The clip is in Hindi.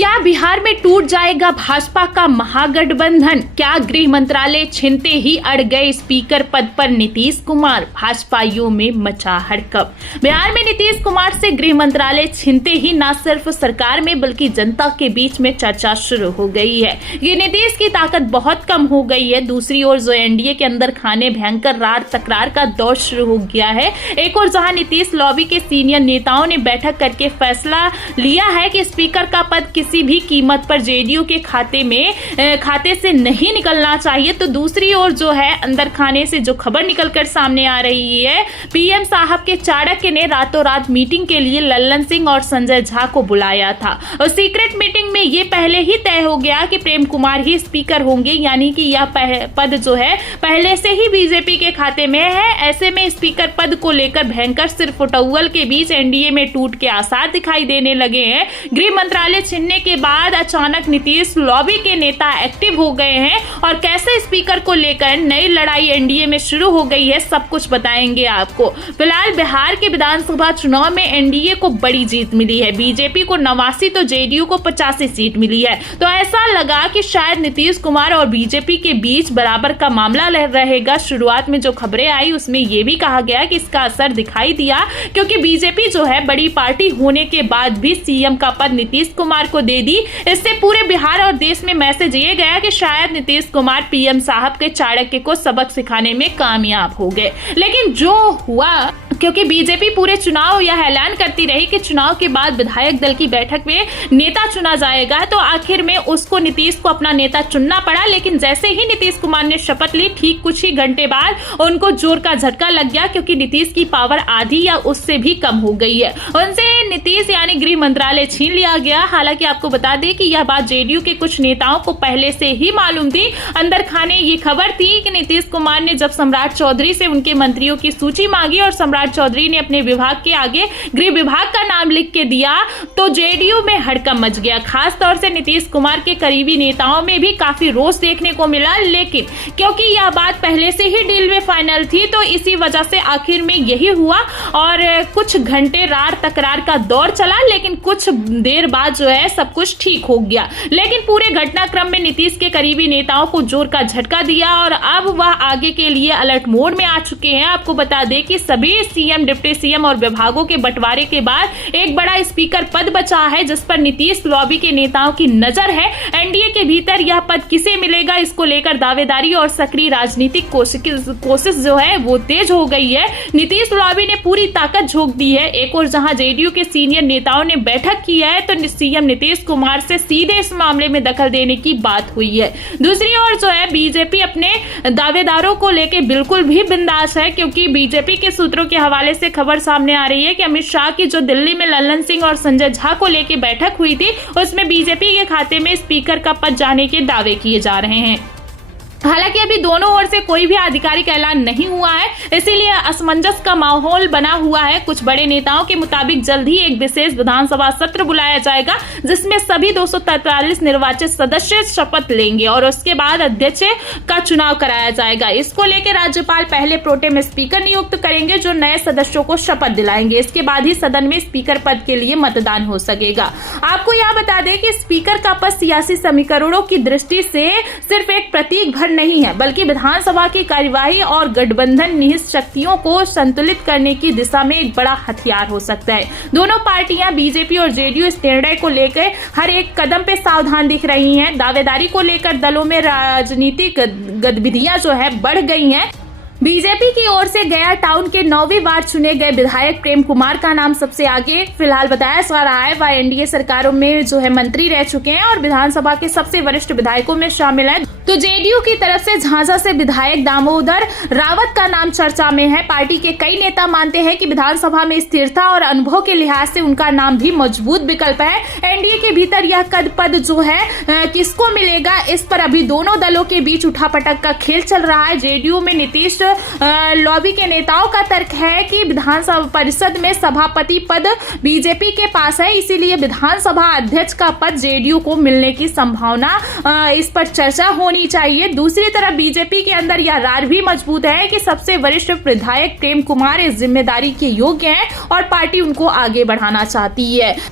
क्या बिहार में टूट जाएगा भाजपा का महागठबंधन? क्या गृह मंत्रालय छीनते ही अड़ गए स्पीकर पद पर नीतीश कुमार? भाजपाइयों में मचा हड़कंप। बिहार में नीतीश कुमार से गृह मंत्रालय छीनते ही न सिर्फ सरकार में बल्कि जनता के बीच में चर्चा शुरू हो गई है कि नीतीश की ताकत बहुत कम हो गई है। दूसरी ओर जो एनडीए के अंदर खाने भयंकर रार तकरार का दौर शुरू हो गया है। एक और जहां नीतीश लॉबी के सीनियर नेताओं ने बैठक करके फैसला लिया है कि स्पीकर का पद किसी भी कीमत पर जेडीयू के खाते से नहीं निकलना चाहिए, तो दूसरी ओर जो है अंदर खाने से जो खबर निकलकर सामने आ रही है, पीएम साहब के चाणक्य ने रातों रात मीटिंग के लिए लल्लन सिंह और संजय झा को बुलाया था और सीक्रेट मीटिंग में ये पहले ही तय हो गया कि प्रेम कुमार ही स्पीकर होंगे, यानी कि यह पद जो है पहले से ही बीजेपी के खाते में है। ऐसे में स्पीकर पद को लेकर भयंकर सिरफुटौल के बीच एनडीए में टूट के आसार दिखाई देने लगे हैं। गृह मंत्रालय छीनने के बाद अचानक नीतीश लॉबी के नेता एक्टिव हो गए हैं और कैसे स्पीकर को लेकर नई लड़ाई एनडीए में शुरू हो गई है, सब कुछ बताएंगे आपको। फिलहाल बिहार के विधानसभा चुनाव में एनडीए को बड़ी जीत मिली है। बीजेपी को 89 तो जेडीयू को 85 सीट मिली है। तो ऐसा लगा कि शायद नीतीश कुमार और बीजेपी के बीच बराबर का मामला रहेगा। शुरुआत में जो खबरें आई उसमें यह भी कहा गया कि इसका असर दिखाई दिया, क्योंकि बीजेपी जो है बड़ी पार्टी होने के बाद भी सीएम का पद नीतीश कुमार को दे दी। इससे पूरे बिहार और देश में मैसेज ये गया कि शायद नीतीश कुमार पीएम साहब के चाणक्य को सबक सिखाने में कामयाब हो गए। लेकिन जो हुआ, क्योंकि बीजेपी पूरे चुनाव यह ऐलान करती रही कि चुनाव के बाद विधायक दल की बैठक में नेता चुना जाएगा, तो आखिर में उसको नीतीश को अपना नेता चुनना पड़ा। लेकिन जैसे ही नीतीश कुमार ने शपथ ली, ठीक कुछ ही घंटे बाद उनको जोर का झटका लग गया, क्योंकि नीतीश की पावर आधी या उससे भी कम हो गई है। उनसे नीतीश यानी गृह मंत्रालय छीन लिया गया। हालांकि आपको बता दें कि यह बात जेडीयू के कुछ नेताओं को पहले से ही मालूम थी। अंदर खाने ये खबर थी कि नीतीश कुमार ने जब सम्राट चौधरी से उनके मंत्रियों की सूची मांगी और सम्राट चौधरी ने अपने विभाग के आगे गृह विभाग का नाम लिख के दिया, तो जेडीयू में हड़कंप मच गया। खास तौर से नीतीश कुमार के करीबी नेताओं में भी काफी रोष देखने को मिला। लेकिन क्योंकि यह बात पहले से ही डील में फाइनल थी, तो इसी वजह से आखिर में यही हुआ और कुछ घंटे रार तकरार का दौर चला। लेकिन कुछ देर बाद जो है सब कुछ ठीक हो गया। लेकिन पूरे घटनाक्रम में नीतीश के करीबी नेताओं को जोर का झटका दिया और अब वह आगे के लिए अलर्ट मोड में आ चुके हैं। आपको बता दें कि सभी सीएम, डिप्टी सीएम और विभागों के बंटवारे के बाद एक बड़ा स्पीकर पद बचा है, जिस पर नीतीश लॉबी के नेताओं की नजर है। एनडीए के भीतर यह पद किसे मिलेगा, इसको लेकर दावेदारी और सक्रिय राजनीतिक कोशिश जो है वो तेज हो गई है। नीतीश लॉबी ने पूरी ताकत झोंक दी है। एक और जहां जेडीयू के सीनियर नेताओं ने बैठक की है, तो सीएम नीतीश कुमार से सीधे इस मामले में दखल देने की बात हुई है। दूसरी ओर जो है बीजेपी अपने दावेदारों को लेकर बिल्कुल भी बिंदास है, क्योंकि बीजेपी के सूत्रों के हवाले से खबर सामने आ रही है कि अमित शाह की जो दिल्ली में लल्लन सिंह और संजय झा को लेकर बैठक हुई थी, उसमें बीजेपी के खाते में स्पीकर का पद जाने के दावे किए जा रहे हैं। हालांकि अभी दोनों ओर से कोई भी आधिकारिक ऐलान नहीं हुआ है, इसीलिए असमंजस का माहौल बना हुआ है। कुछ बड़े नेताओं के मुताबिक जल्द ही एक विशेष विधानसभा सत्र बुलाया जाएगा, जिसमें सभी 243 निर्वाचित सदस्य शपथ लेंगे और उसके बाद अध्यक्ष का चुनाव कराया जाएगा। इसको लेकर राज्यपाल पहले प्रोटेम स्पीकर नियुक्त करेंगे, जो नए सदस्यों को शपथ दिलाएंगे। इसके बाद ही सदन में स्पीकर पद के लिए मतदान हो सकेगा। आपको यह बता दें कि स्पीकर का पद सियासी समीकरणों की दृष्टि से सिर्फ एक प्रतीक भर नहीं है, बल्कि विधानसभा की कार्यवाही और गठबंधन निहित शक्तियों को संतुलित करने की दिशा में एक बड़ा हथियार हो सकता है। दोनों पार्टियां बीजेपी और जेडीयू इस निर्णय को लेकर हर एक कदम पे सावधान दिख रही हैं। दावेदारी को लेकर दलों में राजनीतिक गतिविधियां जो है बढ़ गई हैं। बीजेपी की ओर से गया टाउन के 9वीं बार चुने गए विधायक प्रेम कुमार का नाम सबसे आगे फिलहाल बताया जा रहा है। वह एनडीए सरकारों में जो है मंत्री रह चुके हैं और विधानसभा के सबसे वरिष्ठ विधायकों में शामिल हैं। तो जेडीयू की तरफ से झांसा से विधायक दामोदर रावत का नाम चर्चा में है। पार्टी के कई नेता मानते हैं कि विधानसभा में स्थिरता और अनुभव के लिहाज से उनका नाम भी मजबूत विकल्प है। एनडीए के भीतर यह पद जो है किसको मिलेगा, इस पर अभी दोनों दलों के बीच उठापटक का खेल चल रहा है। जेडीयू में नीतीश लॉबी के नेताओं का तर्क है कि विधानसभा परिषद में सभापति पद बीजेपी के पास है, इसीलिए विधानसभा अध्यक्ष का पद जेडीयू को मिलने की संभावना, इस पर चर्चा होनी चाहिए। दूसरी तरफ बीजेपी के अंदर यह रार भी मजबूत है कि सबसे वरिष्ठ विधायक प्रेम कुमार इस जिम्मेदारी के योग्य हैं और पार्टी उनको आगे बढ़ाना चाहती है।